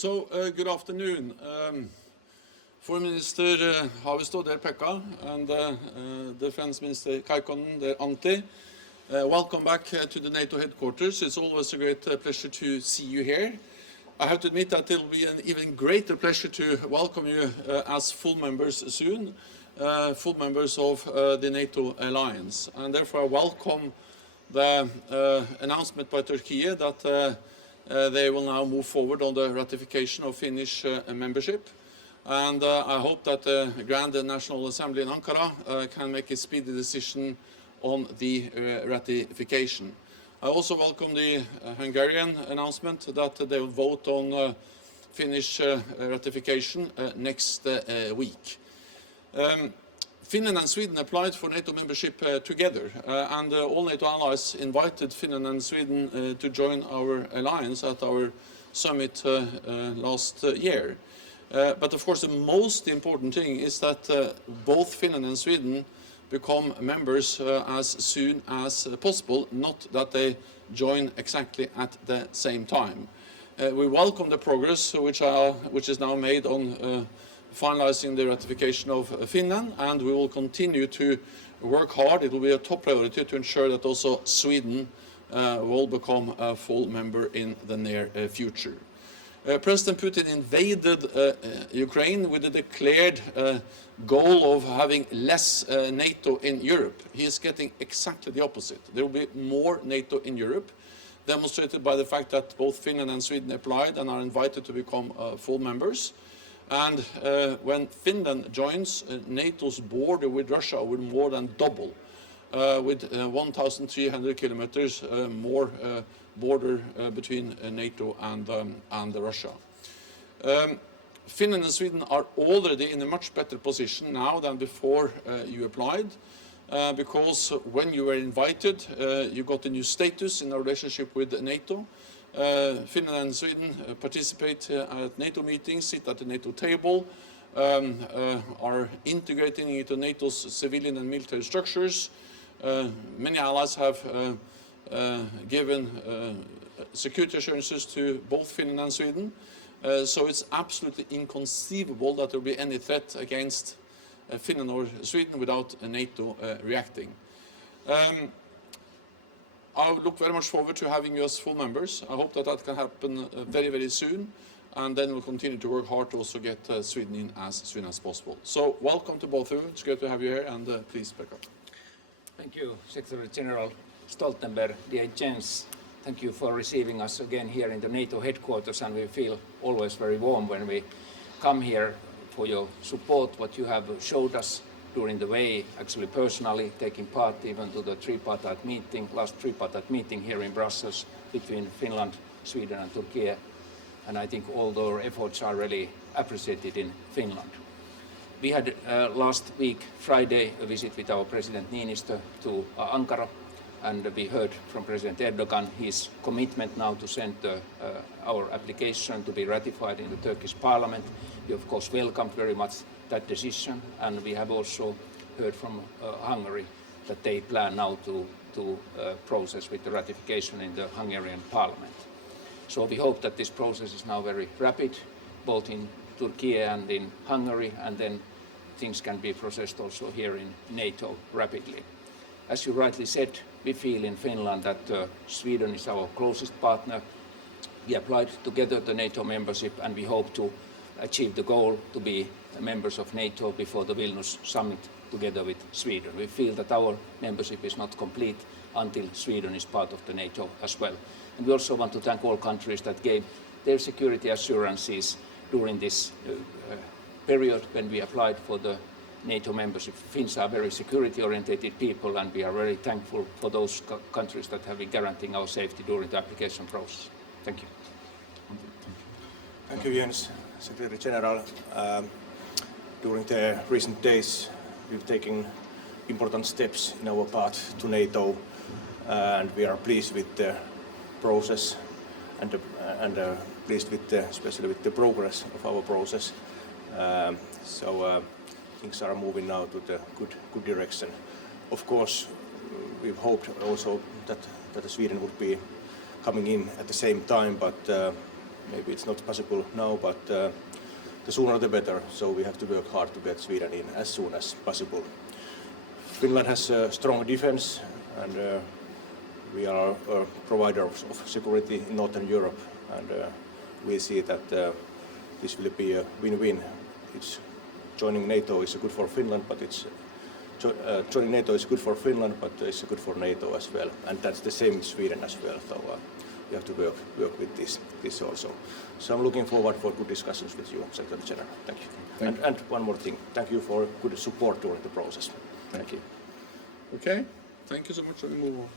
Good afternoon. Foreign Minister Haavisto, dear Pekka, and Defense Minister Kaikkonen, dear Antti. Welcome back to the NATO headquarters. It's always a great pleasure to see you here. I have to admit that it will be an even greater pleasure to welcome you as full members soon, full members of the NATO alliance. And therefore I welcome the announcement by Turkey that they will now move forward on the ratification of Finnish membership. And I hope that the Grand National Assembly in Ankara can make a speedy decision on the ratification. I also welcome the Hungarian announcement that they will vote on Finnish ratification next week. Finland and Sweden applied for NATO membership together, and all NATO allies invited Finland and Sweden to join our alliance at our summit last year. But of course the most important thing is that both Finland and Sweden become members as soon as possible, not that they join exactly at the same time. We welcome the progress which is now made on finalizing the ratification of Finland, and we will continue to work hard. It will be a top priority to ensure that also Sweden will become a full member in the near future. President Putin invaded Ukraine with a declared goal of having less NATO in Europe. He is getting exactly the opposite. There will be more NATO in Europe, demonstrated by the fact that both Finland and Sweden applied and are invited to become full members. And when Finland joins, NATO's border with Russia will more than double, with 1,300 kilometers more border between NATO and Russia. Finland and Sweden are already in a much better position now than before you applied, because when you were invited, you got a new status in our relationship with NATO. Finland and Sweden participate at NATO meetings, sit at the NATO table, are integrating into NATO's civilian and military structures. Many allies have given security assurances to both Finland and Sweden. So it's absolutely inconceivable that there will be any threat against Finland or Sweden without NATO reacting. I look very much forward to having you as full members. I hope that that can happen very, very soon. And then we'll continue to work hard to also get Sweden in as soon as possible. So welcome to both of you. It's great to have you here. And please, Pekka. Thank you, Secretary General Stoltenberg. Dear Jens, thank you for receiving us again here in the NATO headquarters. And we feel always very warm when we come here for your support, what you have showed us during the way, actually personally taking part even to the last tripartite meeting here in Brussels between Finland, Sweden and Turkey. And I think all our efforts are really appreciated in Finland. We had last week, Friday, a visit with our President Niinistö to Ankara, and we heard from President Erdogan his commitment now to send our application to be ratified in the Turkish parliament. We of course welcomed very much that decision, and we have also heard from Hungary that they plan now to process with the ratification in the Hungarian parliament. So we hope that this process is now very rapid, both in Turkey and in Hungary, and then things can be processed also here in NATO rapidly. As you rightly said, we feel in Finland that Sweden is our closest partner. We applied together to NATO membership, and we hope to achieve the goal to be members of NATO before the Vilnius summit together with Sweden. We feel that our membership is not complete until Sweden is part of the NATO as well. And we also want to thank all countries that gave their security assurances during this period when we applied for the NATO membership. Finns are very security-oriented people, and we are very thankful for those countries that have been guaranteeing our safety during the application process. Thank you. Thank you, Jens, Secretary General. During the recent days, we've taken important steps in our path to NATO, and we are pleased with the process and pleased with especially with the progress of our process. So things are moving now to the good direction. Of course, we've hoped also that Sweden would be coming in at the same time, but Maybe it's not possible now, but the sooner the better. So we have to work hard to get Sweden in as soon as possible. Finland has a strong defense, and we are a provider of security in Northern Europe, and we see that this will be a win-win. Joining NATO is good for Finland, but joining NATO is good for Finland, but it's good for NATO as well, and that's the same in Sweden as well. So we have to work with this also. So I'm looking forward for good discussions with you, Secretary General. Thank you. And one more thing, thank you for good support during the process. Thank you. Okay, thank you so much. We move on.